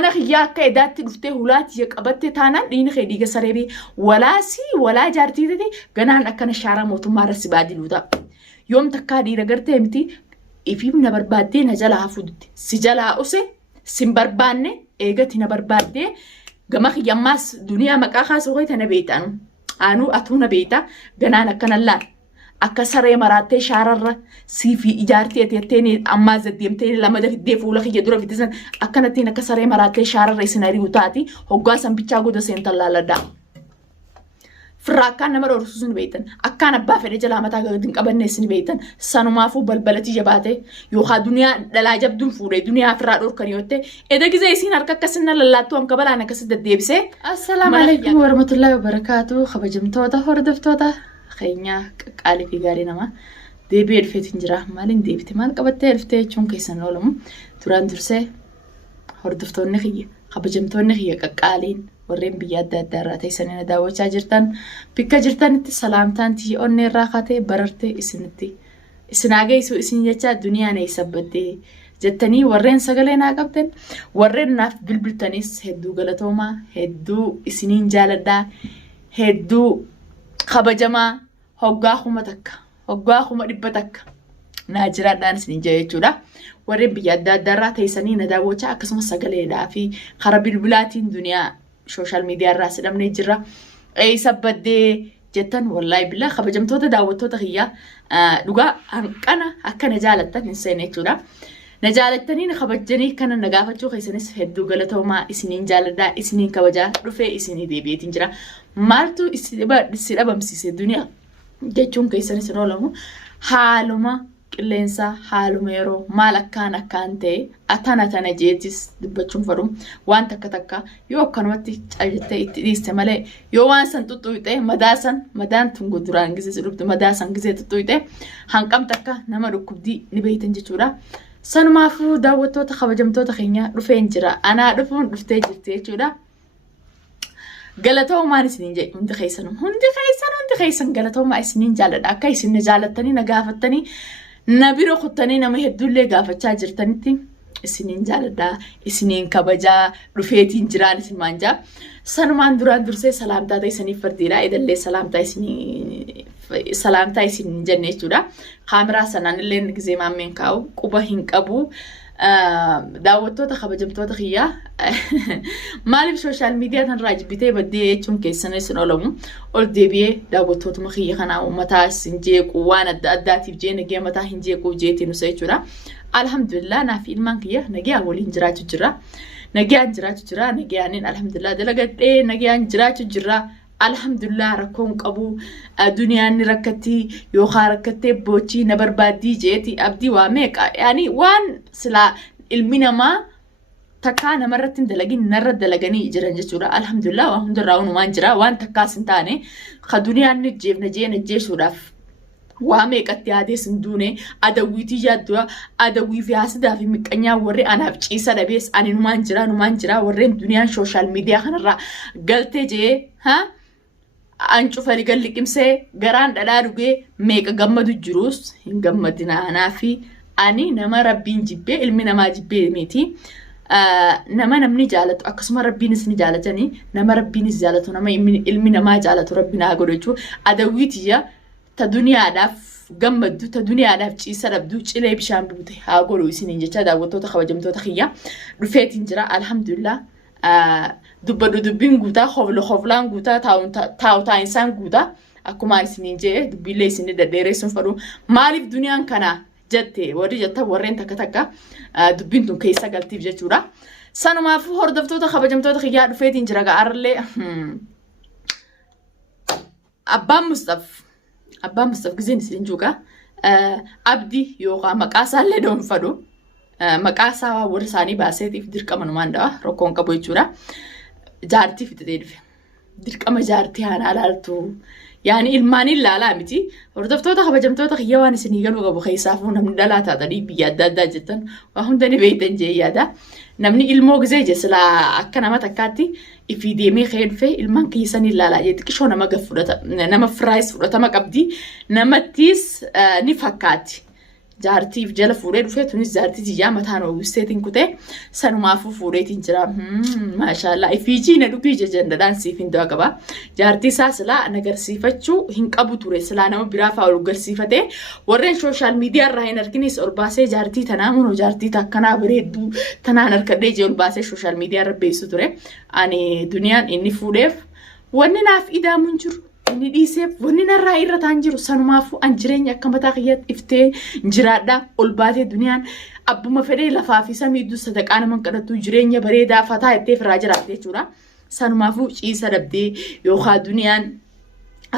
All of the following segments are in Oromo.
mana khiyyaa akka edaatti dhuftee hulaatti qabattee taanaan dhiini kee dhiiga sareebii walaa jaartiititi ganaan akkana shaaraa mootummaa irratti baadilu ta'a. Yoom takkaa dhiira gartee miti ifiif na barbaaddee na jalaa hafuutti si jalaa use sin barbaanne eegatti na barbaaddee gama kiyyammaas duniyaa maqaa kaasuu ho'i tana beektaanu. Anuu atuu na beektaa ganaan akkana laal. Akka saree maraattee shaararra siifi ijaartee teettee ammaa zaddeemtee lama dafiddee fuula kiyya dura fitisan akkanattiin akka saree maraattee shaararra isin ari'u taati hoggaa san bichaa goda seentan laaladdaa. Firraa akkaan nama dhoorsuus ni beektan. Akkaan abbaa fedhe jalaa mataa gadi hin qabannees ni beektan. Sanumaafuu balbalatti jabaatee yookaan duniyaa dhalaa jabduun fuudhee duniyaa firraa dhoorkan yoo ta'e edda gizee isiin harka akkasina lallaattuu hanka balaan akkasitti deddeebisee. Assalaamu alaikum warahmatullahi wabarakaatu kabajamtoota hordoftoota keenyaa qaqqaalii fi gaarii namaa deebi'ee dhufeetiin jira. Maaliin deebite maal qabattee dhuftee jechuun keessan oolamu duraan dursee hordoftoonni kiyya kabajamtoonni kiyya qaqqaaliin warreen biyya adda addaa irraa teessanii na daawwachaa jirtan bikka jirtanitti salaamtaan tiyya onnee irraa kaatee barartee isinitti isinaa geessu isin jecha duniyaan eessabbadee jettanii warreen sagalee naa qabdan warreen naaf bilbiltanis hedduu galatoomaa hedduu isiniin jaaladhaa hedduu kabajamaa hoggaa kuma takka hoggaa kuma dhibba takka naa jiraadhaan isiniin jaa jechuudha. Warreen biyya adda addaa irraa teessanii na daawwachaa akkasumas sagaleedhaa fi karaa bilbilaatiin duniyaa social media irraa sidhamnee jirra. Eessabbadee jettan wallahi bilaa kabajamtoota daawwattoota kiyyaa dhugaa hanqana akka na jaalattan hin seene jechuudha. Na jaalattanii na kabajanii kana na gaafachuu keessanis hedduu galatoomaa isiniin jaaladhaa isiniin kabajaa dhufee isinii deebi'eetiin jira. Maaltu si dhabamsiise duniyaa jechuun keessanis hin oolamu haaluma qilleensa haaluma yeroo maal akkaan ta'e atana jeetis dubbachuun fadhu waan takka yoo akkanumatti callittee itti dhiiste malee yoo waan san xuxxuyite madaan tun duraan gisee dhufte madaa san gisee xuxxuyite hanqam takka nama dhukkubdii ni beeytan jechuudha. Sanumaafuu daawwattoota kabajamtoota keenya dhufeen jira anaa dhufuun dhuftee jirti jechuudha. Galatoomaan isiniin jedhu hundi keessan galatoomaa isiniin jaaladha akka isin na jaalattanii na gaafattanii na bira kuttanii nama hedduullee gaafachaa jirtanitti isiniin jaaladhaa isiniin kabajaa dhufeetiin jiraan isin maanjaa sanumaan duraan dursee salaamtaa ta'isaniif fardiidha edallee salaamtaa isin jenne jechuudha. Kaameraa sanaan illee gizee maammeen kaa'u quba hin qabu. Daawwattoota kabajamtoota kiyyaa maaliif social media kanarraa jibbitee baddee jechuun keessanis hin oolamu ol deebi'ee daawwattootuma kiyya kanaa mataa hin jeequ waan adda addaatiif jee nagee mataa hin jeequ jeetiin nusa jechuudha. Alhamdulillah naaf ilmaan kiyya nagee waliin jiraachuu jira. Nageen jiraachuu jira nageen alhamdulillah dalagadhee nageen jiraachuu jira. Alhamdulillah rakkoon qabu duniyaan ni rakkatti yookaan rakkattee bochii na barbaaddii jeeti abdii waa meeqa yaani waan sila ilmi namaa takkaa namarratti dalagin narra dalaganii jiran jechuudha. Alhamdulillah waan hundarraa uumaan jira waan takkaas hin taane ka duniyaan ni jeessuudhaaf waa meeqatti aadees hin duune adawwiitii yaaddua adawwii fi haasidaa fi miqqanyaa warri anaaf ciisa dhabees ani numaan jira warreen duniyaan social media kanarraa galtee jee ancu fali galliqimsee garaan dhadhaa dhugee meeqa gammadu jirus hin gammadina anaafi ani nama rabbiin jibbee ilmi namaa jibbee miti nama namni jaalatu akkasuma rabbiinis ni jaalatanii nama rabbiinis jaalatu nama ilmi namaa jaalatu rabbiin haa godhu jechuudha. Adawwiitiyya ta duniyaadhaaf gammaddu ta duniyaadhaaf ciisa dhabdu cilee bishaan buute haa godhu isiniin jecha daawwattoota kabajamtoota kiyya dhufeetiin jira alhamdulillah. Dubbiin guutaa hoflaan guutaa taa'utaa insaan guutaa akkuma isiniin jee dubbiillee isinii dhadheeressuun fadhu maaliif duniyaan kana jette warri jetta warreen takka dubbiin tun keessa galtiif jechuudha. Sanumaafuu hordoftoota kabajamtoota kiyyaa dhufeetiin jira ga'aarallee abbaan Mustaf gizeen isin juuqa abdii yookaan maqaa isaallee doonfadhu maqaa isaa warri isaanii baaseetiif dirqama numaan dhawa rakkoon qabu jechuudha. Jaartii fixatee dhufe dirqama jaartii haanaa laaltu yaani ilmaaniin laalaa miti hordoftoota kabajamtoota kiyya waan isinii galuu qabu keessaafuu namni dhalaa taatanii biyya adda addaa jettan waa hunda ni beektan jee yaada. Namni ilmoo gizee jesilaa akka nama takkaatti ifii deemee ka'ee dhufe ilmaan keessanii laalaa jee xiqqishoo nama gaffudhata nama firaayis fudhatama qabdi namattis ni fakkaatti. jaartiif jala fuudhee dhufee tunis jaartii tiyyaa mataan oowwisteetiin kutee sanumaafuu fuudheetiin jira. Maashaallah ifiijii na dhubii jajandadhaan siif hin du'a qaba. Jaartii isaa silaa nagarsiifachuu hin qabu ture silaa nama biraa fa'aa ol garsiifatee warreen sooshaal miidiyaa irraa hin arginis ol baasee jaartii tanaa munoo jaartii takkanaa bareedduu tanaan harkadhee jee ol baasee sooshaal miidiyaa irra beeksisu ture. Ani duniyaan inni fuudheef wanni naaf idaamu hin jiru. Inni dhiiseef wanni narraa irra taan jiru sanumaafuu an jireenya akka mataa kiyyaatti iftee jiraadhaa ol baatee duniyaan abbuma fedhee lafaa fi samiiddu sadaqaa naman kadhattu jireenya bareedaa fataa ittee firaa jiraate jechuudha. Sanumaafuu ciisa dhabdee yookaan duniyaan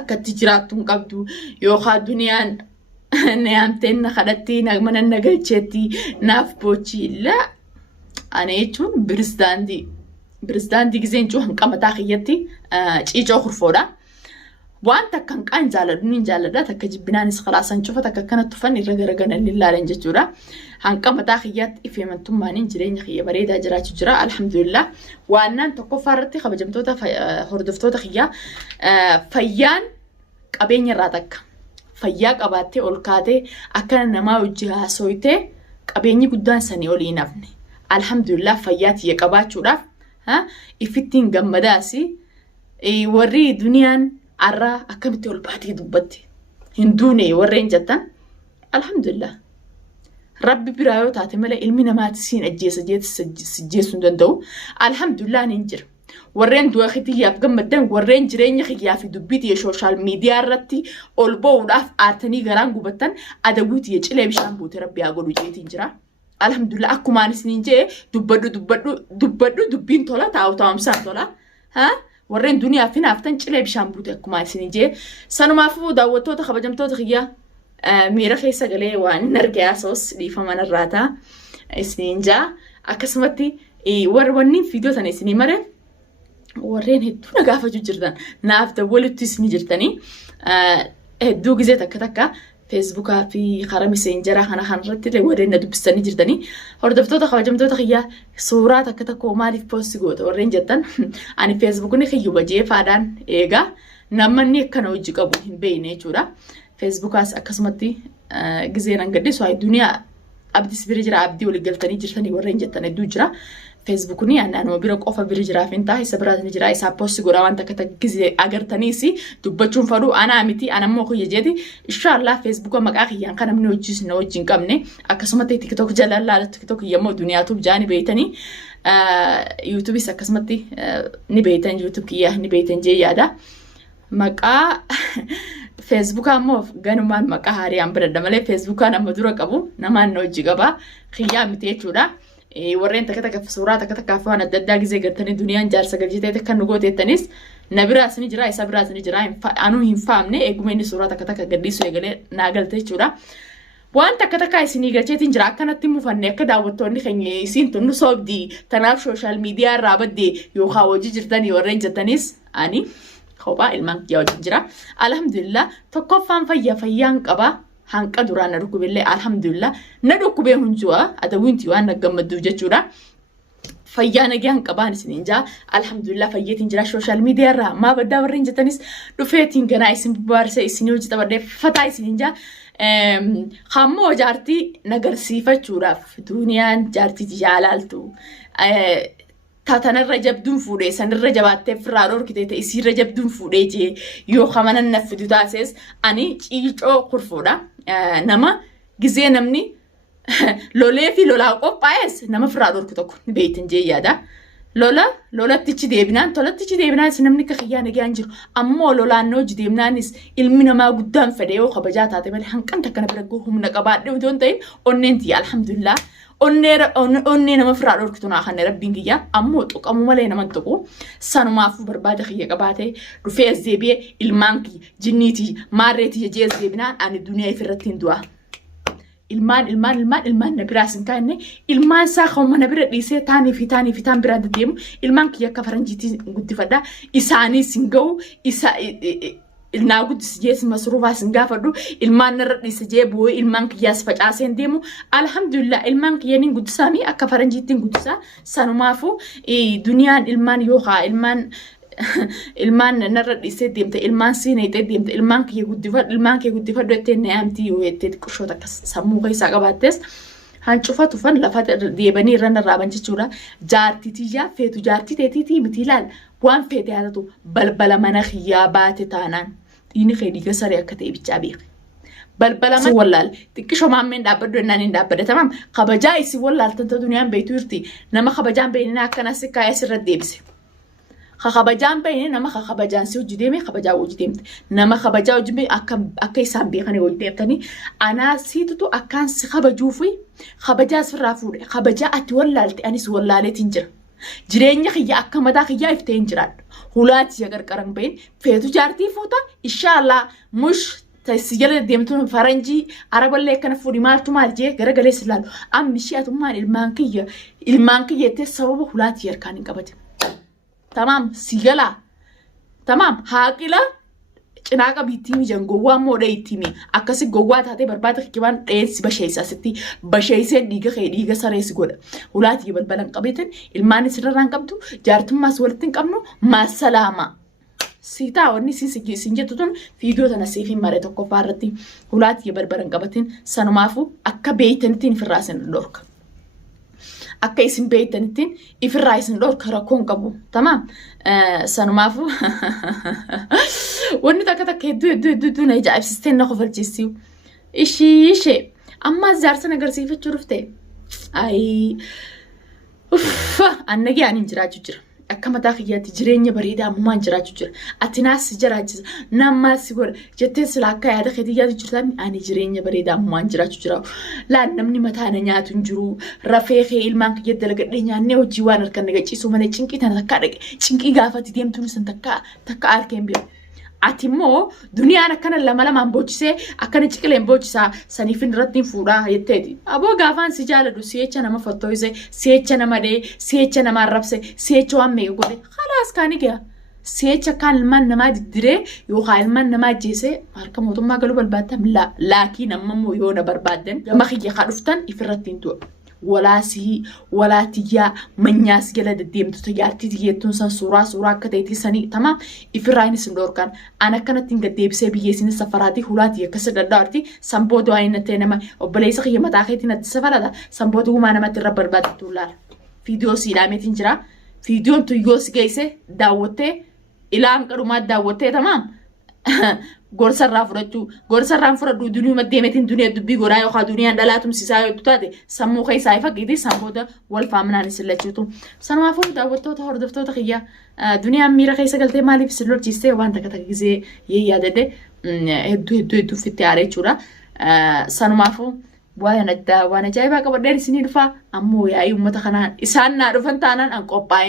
akkatti jiraattu hin qabdu yookaan duniyaan naamteen na kadhatti mana nagalcheetti naaf boochii ani jechuun biristaantii giseen cuu hanqa mataa kiyyatti ciicoo kurfoodha. Waan takkan qaan jaaladhu ni jaaladha takka jibbinaanis khalaasan cufa takka kanatti uffanni irra garagalan ilaalan jechuudha. Hanqa mataa kiyyaatti ifeemantummaaniin jireenya kiyya bareedaa jiraachuu jira. Alhamdulillah waannaan tokkoffaa irratti kabajamtoota hordoftoota kiyyaa fayyaan qabeenya irraa takka. Fayyaa qabaattee ol kaatee akkana namaa hojii haasooytee qabeenyi guddaan sanii olii nafne. Alhamdulillah fayyaa tiyya qabaachuudhaaf ifittiin gammadaasi warri duniyaan arraa akkamitti ol baatee dubbatti hin duune warreen jettan alhamdulillah rabbi biraa yoo taate malee ilmi namaatti siin ajjeessa jeessu hin danda'u alhamdulillah niin jira warreen du'a xiyyaaf gammadan warreen jireenya xiyyaa fi dubbitii sooshaal miidiyaa irratti ol ba'uudhaaf aartanii garaan gubattan adaguutii cilee bishaan buute rabbi haa godhu jeetiin jira alhamdulillah akkumaan isiniin jee dubbadhu dubbiin tola taa'u taa'umsaan tola warreen duniyaa fi naaftan cilee bishaan buute akkuma isin jee sanumaafuu daawwattoota kabajamtoota kiyyaa miira keessa galee waan hin argee asoos dhiifama narraataa isin jaa akkasumatti warreen fiidiyoo sana isin mare warreen hedduu na gaafachuu jirtan naaf dawwalitti isin jirtanii hedduu gizee takka Facebookaa fi karaa messengeraa kana irratti warreen na dubbistanii jirtanii hordoftoota kabajamtoota kiyyaa suuraa takka maaliif poosti goota warreen jettan ani Facebookni kiyyuba jeefaadhaan eegaa namanni akkana hojii qabu hin beekne jechuudha. Facebookaas akkasumatti gizeen angaddisu duniyaa abdis bira jira abdii walii galtanii jirtanii warreen jettan hedduu jira. Facebookni naannoo bira qofa bira jiraaf hin ta'a isa biraatni jira isa poosti godhaa waan takka gizee agartaniisi dubbachuun fadhu ana miti ana immoo kiyya jeeti inshallah Facebooka maqaa kiyyaan kan namni hojii na wajjin qabne akkasumatti TikTok jalalla TikTok yemmoo duniyaatu jaani beeytanii YouTubeis akkasumatti ni beeytan YouTube kiyya ni beeytan jee yaada maqaa Facebooka ammoo ganumaan maqaa haariyaan biradda malee Facebookaan amma dura qabu namaan na hojii qaba kiyyaa miti jechuudha. Warreen takka suuraa takka afaan adda addaa gizee gartanii duniyaan jaarsa galchitee kan nu gooteettanis na biraas ni jira isa biraas ni jira anuu hin faamne eeguma inni suuraa takka gadhiisu eegalee naa galte jechuudha. Waan takka isinii galcheetiin jira akkanatti mufanne akka daawwattoonni keenya isiin tunnu soobdii tanaaf sooshaal miidiyaa irraa baddee yookaan hojii jirtanii warreen jettanis ani kophaa ilmaan kiyyaa wajjin jira. Alhamdulillah tokkoffaan fayyaan qaba. Hanqa duraan na dhukkubillee alhamdulillah na dhukkubee hunjua adawinti waan na gammaddu jechuudha. Fayyaa nagaan qabaan isiniin jaa alhamdulillah fayyeetiin jira sooshaal miidiyaa irraa maa baddaa warreen jettanis dhufeetiin ganaa isin baarsee isin hojii taphadhee fataa isiniin jaa hammoo jaartii nagarsiifachuudhaaf duniyaan jaartii jaalaaltu tatanarra jabduun fuudhee sanirra jabaattee firraa dhorkitee isirra jabduun fuudhee jee yoo kamanan naffidu taases ani ciicoo kurfuudha. Nama gizee namni lolee fi lolaa qophaa'es nama firraa dhorku tokko ni beeytan jee yaada. Lolattichi deebinaan tolattichi deebinaanis namni akka kiyyaa nagaan jiru ammoo lolaannoo deebinaanis ilmi namaa guddaan fedhee yoo kabajaa taate malee hanqan takkana bira humna qabaadhee utuu hin ta'in onneen tiyya alhamdulillah onnee nama firraa dhorkitu naa kan rabbiin kiyyaa ammoo tuqamu malee nama tuqu sanumaafuu barbaada kiyya qabaatee dhufee as deebi'ee ilmaan kiyya jinniitii maarreetii jee as deebinaan ani duniyaa ifirratti hin du'a. Ilmaan na biraas hin kaanne ilmaan isaa kan mana bira dhiisee taanii fi taan biraa deemu ilmaan kiyya akka faranjiitii guddifadha isaaniis hin ga'u naa guddis jees masruufas hin gaafadhu ilmaan narra dhiise jee bu'ee ilmaan kiyyaas facaasee hin deemu alhamdulillah ilmaan kiyyaniin guddisaanii akka faranjiittiin guddisaa sanumaafuu duniyaan ilmaan yookaan ilmaan ilmaan narra dhiisee deemte ilmaan siinee deemte ilmaan kee guddifadhu ettee ne'amtii yoo jettee xiqqooshoota akkas sammuu keessaa qabaattes hancufa tufan lafa deebanii irra narraaban jechuudha. Jaartitiyyaa feetu jaartii teetiitii miti ilaal waan feete haatatu balbala mana kiyyaa baate taanaan dhiini kee dhiiga saree akka ta'e bichaa beeka. Balbala mana wallaal xiqqishoo maammeen dhaabbadhu ennaan hin dhaabbadhe tamam kabajaa isi wallaaltan ta duniyaan beektu jirti nama kabajaan beeknina akkanas kaayee sirra deebise. Kabajaan beekne nama kabajaan si hojii deeme kabajaa hojii deemte nama kabajaa hojii deeme akka isaan beekanii hojii deemtanii anaa siitutu akkaan si kabajuufi kabajaa sirraa fuudhe kabajaa ati wallaalte anis wallaaleetiin jira. Jireenya kiyya akka mataa kiyyaa iftee hin jiraadhu. Hulaati qarqaran bahin feetu jaartii fuuta inshaallah mush tasijala deemtuun faranjii araballee akkana fuudhi maaltu maal jee garagalee silaalu ammi shi'atummaan ilmaan kiyya ittee sababa hulaati harkaan hin qabate. Tamam sigala tamam haaqila cinaaqa biittimi jan gowwaa mooda ittimi akkasi gowwaa taatee barbaada kibbaan dheessi basheessa sitti basheessee dhiiga sareessi godha. Hulaati balbalan qabeetan ilmaan isirraan qabdu jaartummaas walitti hin qabnu maasalaama. Sitaa wanni sin jettu tun fiidiyoo tana siifin mare tokkoffaa irratti hulaati balbalan qabatin sanumaafu akka beeytanittiin ifirraa sin dhorka. Akka isin beeytanittiin ifirraa isin dhorka rakkoon qabu. Tamam sanumaafu wanni takka hedduu na ajaa'ibsiistee na kofalchiisiu. Ishee ammaas jaarsan agarsiifachuu dhufte. Annagee ani jiraachuu jira. Akka mataa kiyyaatti jireenya bareedaa ammumaan jiraachuu jira. Ati naas jiraachisa. Nammaas godha. Jettee sila akka yaada keetii yaadu jirtan ani jireenya bareedaa ammumaan jiraachuu jira. Laan namni mataa na nyaatu hin jiru. Rafee kee ilmaan kiyya dalagadhee nyaannee hojii waan harkaan nagachiisu malee cinqii tana takkaa dhaqe. Cinqii gaafatti deemtuun san takka arkeen bira. Ati immoo duniyaan akkana lamaan boochisee akkana ciqileen boocisaa saniifin irratti fuudhaa jetteeti. Aboo gaafaan si jaaladu si'echa nama fottoise si'echa nama dhee si'echa nama arrabse si'echa waan meeqa godhe khalaas kaani gaa. Si'echa kan ilmaan namaa diddiree yookaan ilmaan namaa ajjeesee harka mootummaa galuu barbaaddan laakii namammoo yoo na barbaaddan gama kiyya kaa dhuftan ifirratti hin tu'a. Walaasii walaatiyyaa manyaas gala deddeemtu tajaajilti xiyyeettuun san suuraa akka ta'eeti sanii tamam ifirraan isin dhorkan an akkanatti hin gaddeebisee biyyeessin safaraatii hulaatii akkasa daddaarti sanboota waan inni ta'e nama obboleessa kiyya mataa keetiin adda safarata sanboota gumaa namatti irra barbaadatu laala. Fiidiyoo siidhaameetiin jira. Fiidiyoon tuyyoo si geesse daawwattee ilaan qarumaa daawwattee tamam. Gorsarraa fudhadhu duniyuma deemetiin duniyaa dubbii godhaa yookaan duniyaan dhalaatumsiisaa yoo taate sammuu keessaa fakkiitii sanboota wal faaminaan isin lachuutu. Sanumaafuu daawwattoota hordoftoota kiyya duniyaan miira keessa galtee maaliif isin lolchiistee waan takka gisee yaadadde hedduu fitti aaree jechuudha. Sanumaafuu waan addaa waan ajaa'ibaa qabadheen isinii dhufaa ammoo yaa'ii uummata kanaan isaan naa dhufan taanaan an qophaa'e.